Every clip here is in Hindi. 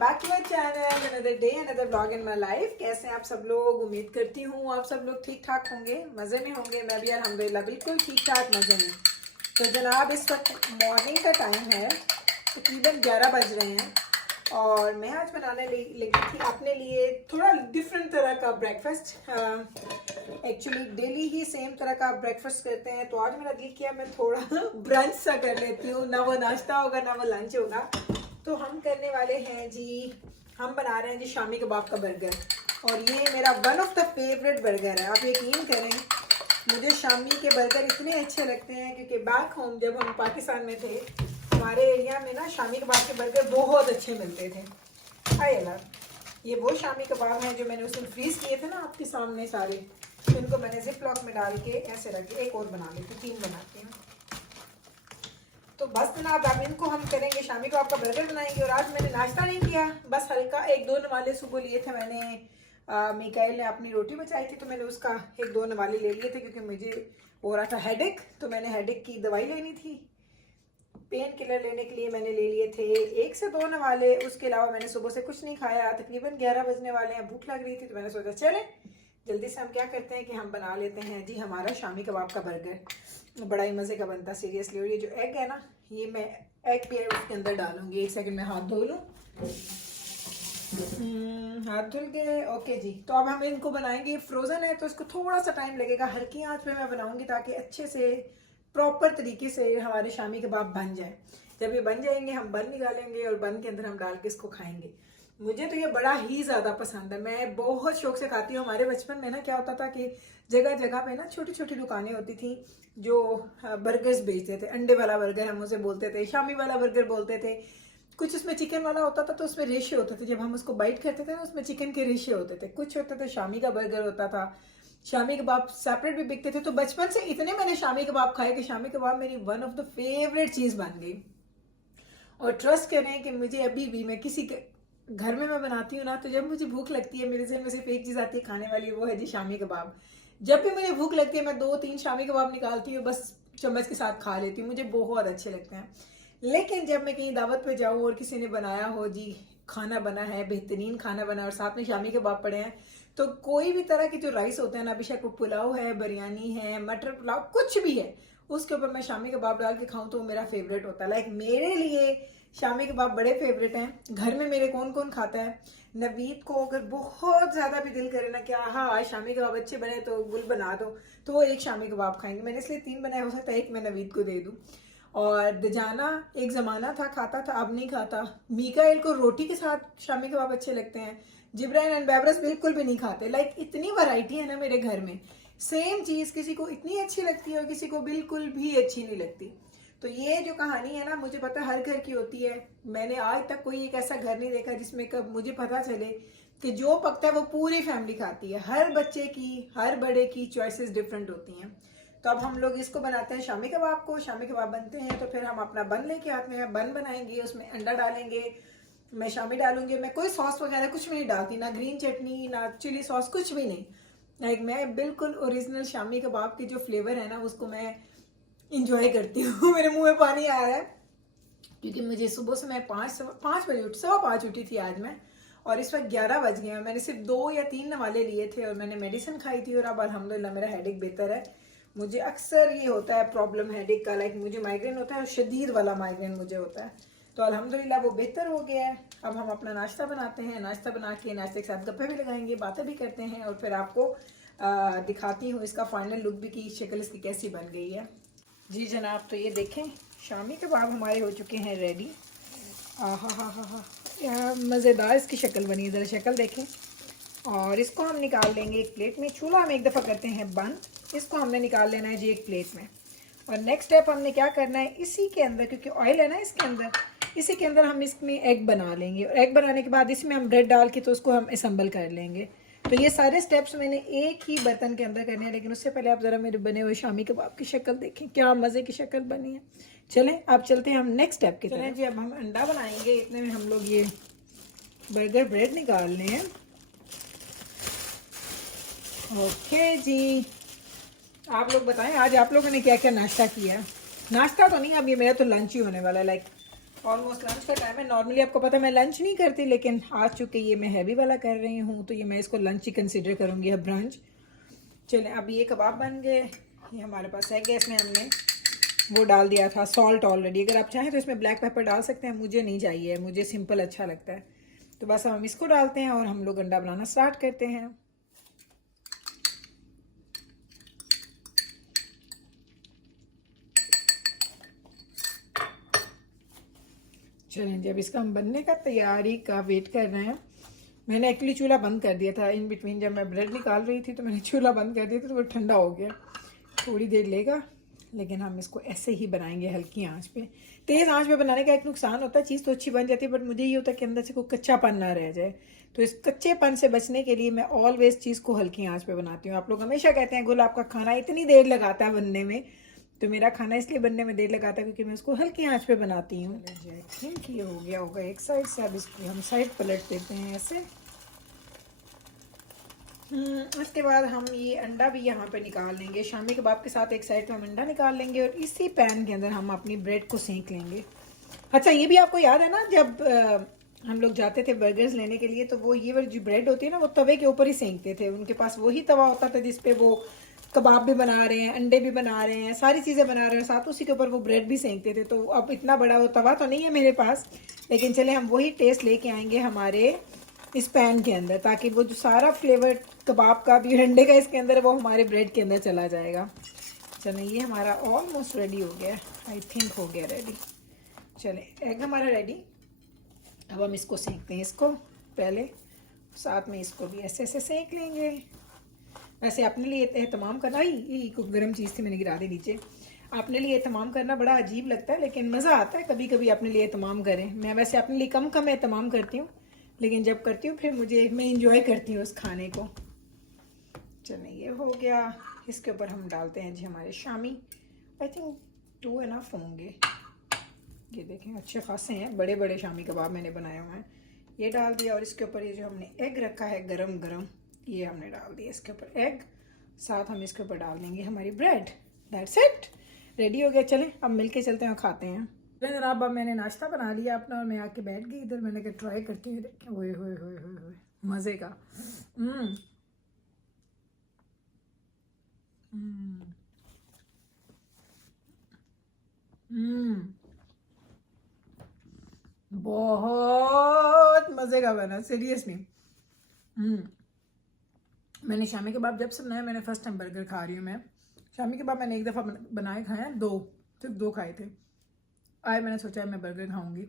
Back to my channel, another day another vlog in my life. कैसे हैं आप सब लोग? उम्मीद करती हूँ आप सब लोग ठीक ठाक होंगे, मज़े में होंगे। मैं भी अल्हम्दुलिल्लाह बिल्कुल ठीक ठाक मज़े में। तो जनाब इस वक्त मॉर्निंग का टाइम है, तकरीबन 11 बज रहे हैं और मैं आज बनाने लगी थी अपने लिए थोड़ा डिफरेंट तरह का ब्रेकफास्ट। एक्चुअली डेली ही सेम तरह का ब्रेकफास्ट करते हैं, तो आज मेरा दिल किया मैं थोड़ा ब्रंच सा कर लेती हूँ। ना वो नाश्ता होगा ना वो लंच होगा। तो हम करने वाले हैं जी, हम बना रहे हैं जी शामी कबाब का बर्गर। और ये मेरा one of the favourite burger है। आप यकीन करें, मुझे शामी के बर्गर इतने अच्छे लगते हैं क्योंकि बैक होम जब हम पाकिस्तान में थे, हमारे एरिया में ना शामी कबाब के बर्गर बहुत अच्छे मिलते थे। हाय अल्लाह, ये वो शामी कबाब हैं जो मैंने उस दिन फ्रीज किए थे ना आपके सामने सारे। इनको मैंने जिप लॉक में डाल के ऐसे रख के एक और बना लेती, 3 बनाती हूँ। तो बस जनाब अब इनको हम करेंगे शामी कबाब का बर्गर बनाएंगे। और आज मैंने नाश्ता नहीं किया, बस हल्का 1-2 नवाले सुबह लिए थे मैंने। मिकाइल ने अपनी रोटी बचाई थी तो मैंने उसका 1-2 नवाले ले लिए थे क्योंकि मुझे हो रहा था हेडेक, तो मैंने हेडेक की दवाई लेनी थी। पेन किलर लेने के लिए मैंने ले लिए थे 1 से 2 नवाले। उसके अलावा मैंने सुबह से कुछ नहीं खाया। तकरीबन 11 बजने वाले हैं, भूख लग रही थी तो मैंने सोचा चले जल्दी से हम क्या करते हैं कि हम बना लेते हैं जी हमारा शामी कबाब का बर्गर। बड़ा ही मज़े का बनता सीरियसली। और ये जो एग है ना, ये मैं एग भी उसके अंदर डालूंगी। 1 सेकंड में हाथ धो लूँ। हाथ धुल गए। ओके जी, तो अब हम इनको बनाएंगे। फ्रोज़न है तो इसको थोड़ा सा टाइम लगेगा, हल्की आंच पे मैं बनाऊंगी ताकि अच्छे से प्रॉपर तरीके से हमारे शामी कबाब बन जाए। जब ये बन जाएंगे हम बन निकालेंगे और बन के अंदर हम डाल के इसको खाएंगे। मुझे तो ये बड़ा ही ज़्यादा पसंद है, मैं बहुत शौक से खाती हूँ। हमारे बचपन में ना क्या होता था कि जगह जगह पे ना छोटी छोटी दुकानें होती थी जो बर्गर्स बेचते थे। अंडे वाला बर्गर हम उसे बोलते थे, शामी वाला बर्गर बोलते थे। कुछ उसमें चिकन वाला होता था तो उसमें रेशे होते थे, जब हम उसको बाइट करते थे ना उसमें चिकन के रेशे होते थे। कुछ होते थे शामी का बर्गर होता था, शामी कबाब सेपरेट भी बिकते थे। तो बचपन से इतने मैंने शामी कबाब खाए कि शामी कबाब मेरी वन ऑफ द फेवरेट चीज़ बन गई। और ट्रस्ट करें कि मुझे अभी भी, मैं किसी के घर में मैं बनाती हूँ ना, तो जब मुझे भूख लगती है मेरे जहन में सिर्फ एक चीज़ आती है खाने वाली, वो है जी शामी कबाब। जब भी मुझे भूख लगती है मैं 2-3 शामी कबाब निकालती हूँ, बस चम्मच के साथ खा लेती हूँ। मुझे बहुत अच्छे लगते हैं। लेकिन जब मैं कहीं दावत पे जाऊँ और किसी ने बनाया हो जी, खाना बना है, बेहतरीन खाना बना है और साथ में शामी कबाब पड़े हैं, तो कोई भी तरह के जो राइस होते हैं ना, बेशक वो पुलाव है, बिरयानी है, मटर पुलाव, कुछ भी है, उसके ऊपर मैं शामी कबाब डाल के खाऊं तो वो मेरा फेवरेट होता है। लाइक मेरे लिए शामी कबाब बड़े फेवरेट हैं। घर में मेरे कौन कौन खाता है? नवीद को अगर बहुत ज़्यादा भी दिल करे ना कि हाँ आज शामी कबाब अच्छे बने तो गुल बना दो, तो वो एक शामी कबाब खाएंगे। मैंने इसलिए 3 बनाए, हो सकता है एक मैं नवीद को दे दूँ। और दजाना एक ज़माना था खाता था, अब नहीं खाता। मीकाइल को रोटी के साथ शामी कबाब अच्छे लगते हैं। जिब्रान एंड बैबरस बिल्कुल भी नहीं खाते। लाइक इतनी वैरायटी है ना मेरे घर में, सेम चीज़ किसी को इतनी अच्छी लगती है और किसी को बिल्कुल भी अच्छी नहीं लगती। तो ये जो कहानी है ना, मुझे पता हर घर की होती है। मैंने आज तक कोई एक ऐसा घर नहीं देखा जिसमें कब मुझे पता चले कि जो पकता है वो पूरी फैमिली खाती है। हर बच्चे की, हर बड़े की चॉइसेस डिफरेंट होती हैं। तो अब हम लोग इसको बनाते हैं शामी कबाब को। शामी कबाब बनते हैं तो फिर हम अपना बन लेके आते हैं, बन बनाएंगे, उसमें अंडा डालेंगे, मैं शामी डालूंगी। मैं कोई सॉस वगैरह कुछ भी नहीं डालती, ना ग्रीन चटनी ना चिली सॉस, कुछ भी नहीं। लाइक मैं बिल्कुल ओरिजिनल शामी कबाब की जो फ्लेवर है ना उसको मैं इंजॉय करती हूँ। मेरे मुंह में पानी आ रहा है क्योंकि मुझे सुबह से मैं 5 बजे 5:15 उठी थी आज मैं, और इस वक्त 11 बज गए हैं। मैंने सिर्फ 2 या 3 नवाले लिए थे और मैंने मेडिसिन खाई थी और अब अल्हम्दुलिल्लाह मेरा हेडेक बेहतर है। मुझे अक्सर ये होता है प्रॉब्लम हेडेक का, लाइक मुझे माइग्रेन होता है और शदीद वाला माइग्रेन मुझे होता है। तो अल्हम्दुलिल्लाह वो बेहतर हो गया है। अब हम अपना नाश्ता बनाते हैं। नाश्ता बना के नाश्ते के साथ गप्पे भी लगाएंगे, बातें भी करते हैं और फिर आपको दिखाती हूँ इसका फाइनल लुक भी कि शक्ल इसकी कैसी बन गई है। जी जनाब, तो ये देखें शामी कबाब हमारे हो चुके हैं रेडी। आहा हा हा हा, मज़ेदार इसकी शक्ल बनी है, ज़रा शक्ल देखें। और इसको हम निकाल लेंगे एक प्लेट में। चूल्हा हम एक दफ़ा करते हैं बंद, इसको हमने निकाल लेना है जी एक प्लेट में। और नेक्स्ट स्टेप हमने क्या करना है, इसी के अंदर, क्योंकि ऑयल है ना इसके अंदर, इसी के अंदर हम इसमें एग बना लेंगे। और एग बनाने के बाद इसमें हम ब्रेड डाल के तो उसको हम असम्बल कर लेंगे। तो ये सारे स्टेप्स मैंने एक ही बर्तन के अंदर करने हैं। लेकिन उससे पहले आप ज़रा मेरे बने हुए शामी कबाब की शक्ल देखें, क्या मज़े की शक्ल बनी है। चलें अब चलते हैं हम नेक्स्ट स्टेप की तरफ। जी अब हम अंडा बनाएंगे, इतने में हम लोग ये बर्गर ब्रेड निकाल लें हैं। ओके जी, आप लोग बताएं आज आप लोगों ने क्या क्या नाश्ता किया? नाश्ता तो नहीं, अब ये मेरा तो लंच ही होने वाला है। लाइक ऑलमोस्ट लंच का टाइम है। नॉर्मली आपको पता है मैं लंच नहीं करती, लेकिन आज चूँकि ये मैं हैवी वाला कर रही हूँ तो ये मैं इसको लंच ही कंसिडर करूँगी, अब ब्रंच। चलें, अब ये कबाब बन गए। ये हमारे पास है, गैस में हमने वो डाल दिया था सॉल्ट ऑलरेडी। अगर आप चाहें तो इसमें ब्लैक पेपर डाल सकते हैं, मुझे नहीं चाहिए, मुझे सिंपल अच्छा लगता है। तो बस हम इसको डालते हैं और हम लोग अंडा बनाना स्टार्ट करते हैं। चलें, जब इसका हम बनने का तैयारी का वेट कर रहे हैं, मैंने एक्चुअली चूल्हा बंद कर दिया था इन बिटवीन। जब मैं ब्रेड निकाल रही थी तो मैंने चूल्हा बंद कर दिया था, तो वो ठंडा हो गया। थोड़ी देर लेगा, लेकिन हम इसको ऐसे ही बनाएंगे हल्की आंच पे। तेज़ आंच पे बनाने का एक नुकसान होता है, चीज़ तो अच्छी बन जाती है बट मुझे ये होता है कि अंदर से कोई कच्चापन ना रह जाए। तो इस कच्चेपन से बचने के लिए मैं ऑलवेज चीज़ को हल्की आंच पे बनाती हूँ। आप लोग हमेशा कहते हैं गुल आपका खाना इतनी देर लगाता है बनने में, तो मेरा खाना इसलिए बनने में देर लगाता है क्योंकि मैं उसको हल्की आंच पे बनाती हूँ। आई थिंक ये हो गया होगा एक साइड से। अब इसकी हम साइड पलट देते हैं ऐसे। उसके बाद हम ये अंडा भी यहाँ पे निकाल लेंगे। शामी कबाब के साथ एक साइड पे हम अंडा निकाल लेंगे और इसी पैन के अंदर हम अपनी ब्रेड को सेंक लेंगे। अच्छा, ये भी आपको याद है ना, जब हम लोग जाते थे बर्गर्स लेने के लिए, तो वो ये वाली जो ब्रेड होती है ना, वो तवे के ऊपर ही सेंकते थे। उनके पास वही तवा होता था जिसपे वो कबाब भी बना रहे हैं, अंडे भी बना रहे हैं, सारी चीज़ें बना रहे हैं, साथ उसी के ऊपर वो ब्रेड भी सेंकते थे। तो अब इतना बड़ा वो तवा तो नहीं है मेरे पास, लेकिन चले हम वही टेस्ट लेके आएंगे हमारे इस पैन के अंदर, ताकि वो जो सारा फ्लेवर कबाब का भी अंडे का इसके अंदर वो हमारे ब्रेड के अंदर चला जाएगा। चलो, ये हमारा ऑलमोस्ट रेडी हो गया, आई थिंक हो गया रेडी। चले, एग हमारा रेडी। अब हम इसको सेंकते हैं, इसको पहले, साथ में इसको भी ऐसे ऐसे सेंक लेंगे। वैसे अपने लिए एहतमाम करना ही को गर्म चीज़ थी, मैंने गिरा दी नीचे। अपने लिए एहतमाम करना बड़ा अजीब लगता है, लेकिन मज़ा आता है कभी कभी अपने लिए एहतमाम करें। मैं वैसे अपने लिए कम कम एहतमाम करती हूँ, लेकिन जब करती हूँ फिर मैं इंजॉय करती हूँ उस खाने को। चलिए, ये हो गया। इसके ऊपर हम डालते हैं जी हमारे शामी। आई थिंक 2 इनफ होंगे। ये देखें, अच्छे खासे हैं, बड़े बड़े शामी कबाब मैंने बनाए हुए हैं। ये डाल दिया और इसके ऊपर ये जो हमने एग रखा है गरम गरम, ये हमने डाल दिया इसके ऊपर एग। साथ हम इसके ऊपर डाल देंगे हमारी ब्रेड। दैट्स इट, रेडी हो गया। चलें, अब मिलके चलते हैं और खाते हैं। जनाब, अब मैंने नाश्ता बना लिया अपना और मैं आके बैठ गई इधर। मैंने कहा ट्राई करती हूँ, देखें, ओए होए होए होए होए, मज़े का। बहुत मज़े का बना, सीरियसली। मैंने शामी कबाब जब से बनाया, मैंने फर्स्ट टाइम बर्गर खा रही हूँ मैं। शामी कबाब मैंने एक दफ़ा बनाए खाए हैं, सिर्फ दो खाए थे। आज मैंने सोचा मैं बर्गर खाऊंगी।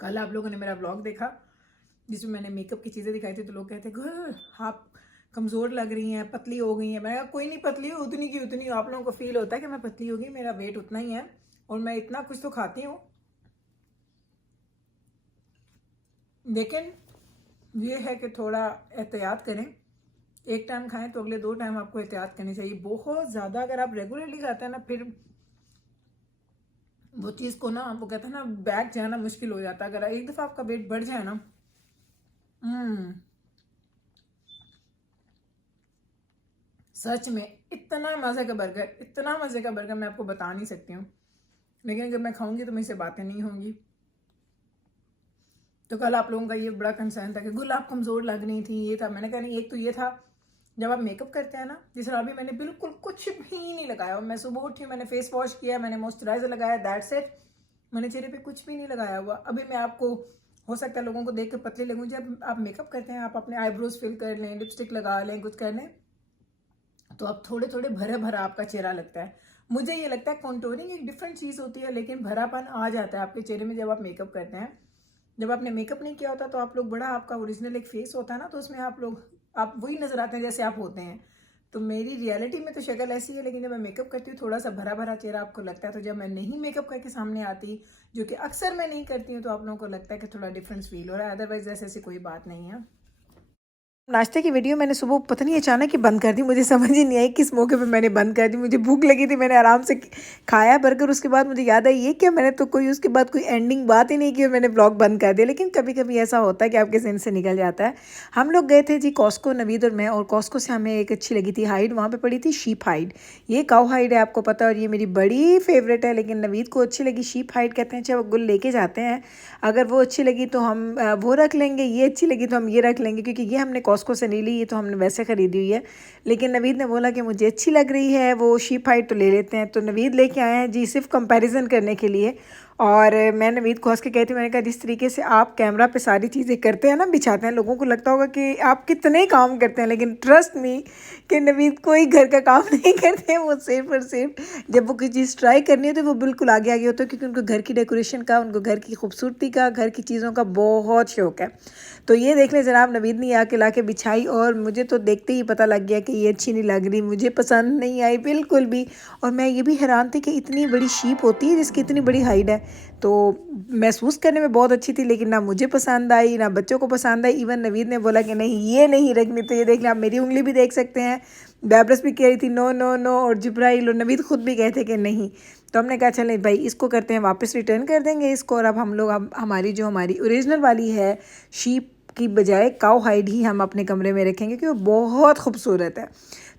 कल आप लोगों ने मेरा व्लॉग देखा जिसमें मैंने मेकअप की चीज़ें दिखाई थी, तो लोग कहते गुल आप कमज़ोर लग रही हैं, पतली हो गई हैं। मैं कहा कोई नहीं, पतली हो उतनी की उतनी। आप लोगों को फील होता है कि मैं पतली हो गई, मेरा वेट उतना ही है और मैं इतना कुछ तो खाती हूँ। लेकिन ये है कि थोड़ा एहतियात करें। एक टाइम खाएं तो अगले 2 टाइम आपको एहतियात करनी चाहिए। बहुत ज़्यादा अगर आप रेगुलरली खाते हैं ना, फिर वो चीज़ को ना, वो कहते हैं ना, बैक जाना मुश्किल हो जाता है। अगर एक दफ़ा आपका वेट बढ़ जाए ना, सच में इतना मज़े का बर्गर, इतना मज़े का बर्गर मैं आपको बता नहीं सकती हूँ। लेकिन जब मैं खाऊंगी तो मुझसे बातें नहीं होंगी। तो कल आप लोगों का ये बड़ा कंसर्न था कि गुल आप कमज़ोर लग रही थी, ये था। मैंने कहा नहीं, एक तो ये था जब आप मेकअप करते हैं ना, जिस तरह अभी मैंने बिल्कुल कुछ भी नहीं लगाया। मैं सुबह उठी, मैंने फेस वॉश किया, मैंने मॉइस्चराइजर लगाया, दैट्स इट। मैंने चेहरे पे कुछ भी नहीं लगाया हुआ। अभी मैं आपको, हो सकता है लोगों को देख के पतली लगूँ, जब आप मेकअप करते हैं आप अपने आईब्रोज फिल कर लें, लिपस्टिक लगा लें, कुछ कर लें, तो अब थोड़े थोड़े भरा भरा आपका चेहरा लगता है। मुझे ये लगता है कॉन्टोरिंग एक डिफरेंट चीज़ होती है, लेकिन भरापन आ जाता है आपके चेहरे में जब आप मेकअप करते हैं। जब आपने मेकअप नहीं किया होता तो आप लोग बड़ा, आपका ओरिजिनल एक फेस होता है ना, तो उसमें आप वही नजर आते हैं जैसे आप होते हैं। तो मेरी रियलिटी में तो शक्ल ऐसी है, लेकिन जब मैं मेकअप करती हूँ थोड़ा सा भरा भरा चेहरा आपको लगता है। तो जब मैं नहीं मेकअप करके सामने आती, जो कि अक्सर मैं नहीं करती हूँ, तो आप लोगों को लगता है कि थोड़ा डिफरेंस फील हो रहा है। अदरवाइज ऐसे कोई बात नहीं है। नाश्ते की वीडियो मैंने सुबह पता नहीं अचानक ही बंद कर दी, मुझे समझ ही नहीं आई किस मौके पे मैंने बंद कर दी। मुझे भूख लगी थी, मैंने आराम से खाया बर्गर, उसके बाद मुझे याद आई ये क्या, मैंने तो कोई उसके बाद कोई एंडिंग बात ही नहीं की और मैंने ब्लॉग बंद कर दिया। लेकिन कभी कभी ऐसा होता है कि आपके ज़हन से निकल जाता है। हम लोग गए थे जी कॉस्को, नवीद और मैं, और कॉस्को से हमें एक अच्छी लगी थी हाइड, वहाँ पर पड़ी थी शीप हाइड। ये काऊ हाइड है आपको पता, और ये मेरी बड़ी फेवरेट है, लेकिन नवीद को अच्छी लगी शीप हाइड। कहते हैं चाहे वो गुल लेके जाते हैं, अगर वो अच्छी लगी तो हम वो रख लेंगे, ये अच्छी लगी तो हम ये रख लेंगे, क्योंकि ये हमने कॉस्को से नहीं ली, ये तो हमने वैसे ख़रीदी हुई है। लेकिन नवीद ने बोला कि मुझे अच्छी लग रही है वो शीप हाइट, तो ले लेते हैं। तो नवीद लेके आए हैं जी सिर्फ कंपैरिजन करने के लिए। और मैं नवीद को हंस के कहती हूँ, मैंने कहा जिस तरीके से आप कैमरा पे सारी चीज़ें करते हैं ना, बिछाते हैं, लोगों को लगता होगा कि आप कितने काम करते हैं, लेकिन ट्रस्ट मी कि नवीद कोई घर का काम नहीं करते हैं। वो सिर्फ और सिर्फ जब वो कोई चीज़ ट्राई करनी है तो वो बिल्कुल आगे आगे होता है, क्योंकि उनको घर की डेकोरेशन का, उनको घर की खूबसूरती का, घर की चीज़ों का बहुत शौक है। तो ये देख लें जनाब, नवीद ने आके ला के बिछाई और मुझे तो देखते ही पता लग गया कि ये अच्छी नहीं लग रही, मुझे पसंद नहीं आई बिल्कुल भी। और मैं ये भी हैरान थी कि इतनी बड़ी शीप होती है जिसकी इतनी बड़ी हाइट है। तो महसूस करने में बहुत अच्छी थी, लेकिन ना मुझे पसंद आई ना बच्चों को पसंद आई। इवन नवीद ने बोला कि नहीं ये नहीं रखनी। तो ये देख लें, आप मेरी उंगली भी देख सकते हैं, बैबरस भी कह रही थी नो नो नो, और जिब्राइल और नवीद खुद भी कहते कि नहीं। तो हमने कहा चलें भाई इसको करते हैं, वापस रिटर्न कर देंगे इसको। और अब हम लोग हमारी जो हमारी ओरिजिनल वाली है शीप की बजाय काऊ हाइड ही हम अपने कमरे में रखेंगे, क्योंकि वो बहुत खूबसूरत है।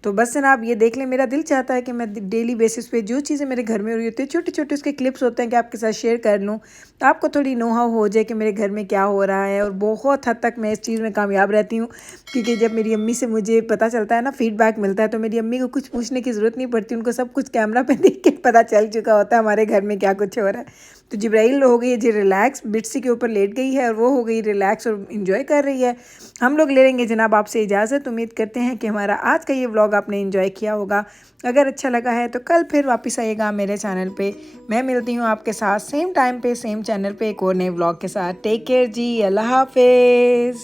तो बस जनाब ये देख लें, मेरा दिल चाहता है कि मैं डेली बेसिस पे जो चीज़ें मेरे घर में हो रही होती है, छोटे छोटे उसके क्लिप्स होते हैं कि आपके साथ शेयर कर लूँ, तो आपको थोड़ी नो हाउ हो जाए कि मेरे घर में क्या हो रहा है। और बहुत हद तक मैं इस चीज़ में कामयाब रहती हूँ, क्योंकि जब मेरी अम्मी से मुझे पता चलता है ना, फीडबैक मिलता है, तो मेरी अम्मी को कुछ पूछने की ज़रूरत नहीं पड़ती, उनको सब कुछ कैमरा पे देख के पता चल चुका होता है हमारे घर में क्या कुछ हो रहा है। तो जिब्राइल हो गई है जी रिलैक्स, बिट्सी के ऊपर लेट गई है और वो हो गई रिलैक्स और इन्जॉय कर रही है। हम लोग ले लेंगे जनाब आपसे इजाज़त। उम्मीद करते हैं कि हमारा आज का ये व्लॉग आपने इन्जॉय किया होगा। अगर अच्छा लगा है तो कल फिर वापस आइएगा मेरे चैनल पे। मैं मिलती हूँ आपके साथ सेम टाइम पे सेम चैनल पे एक और नए व्लॉग के साथ। टेक केयर जी, अल्लाह हाफिज़।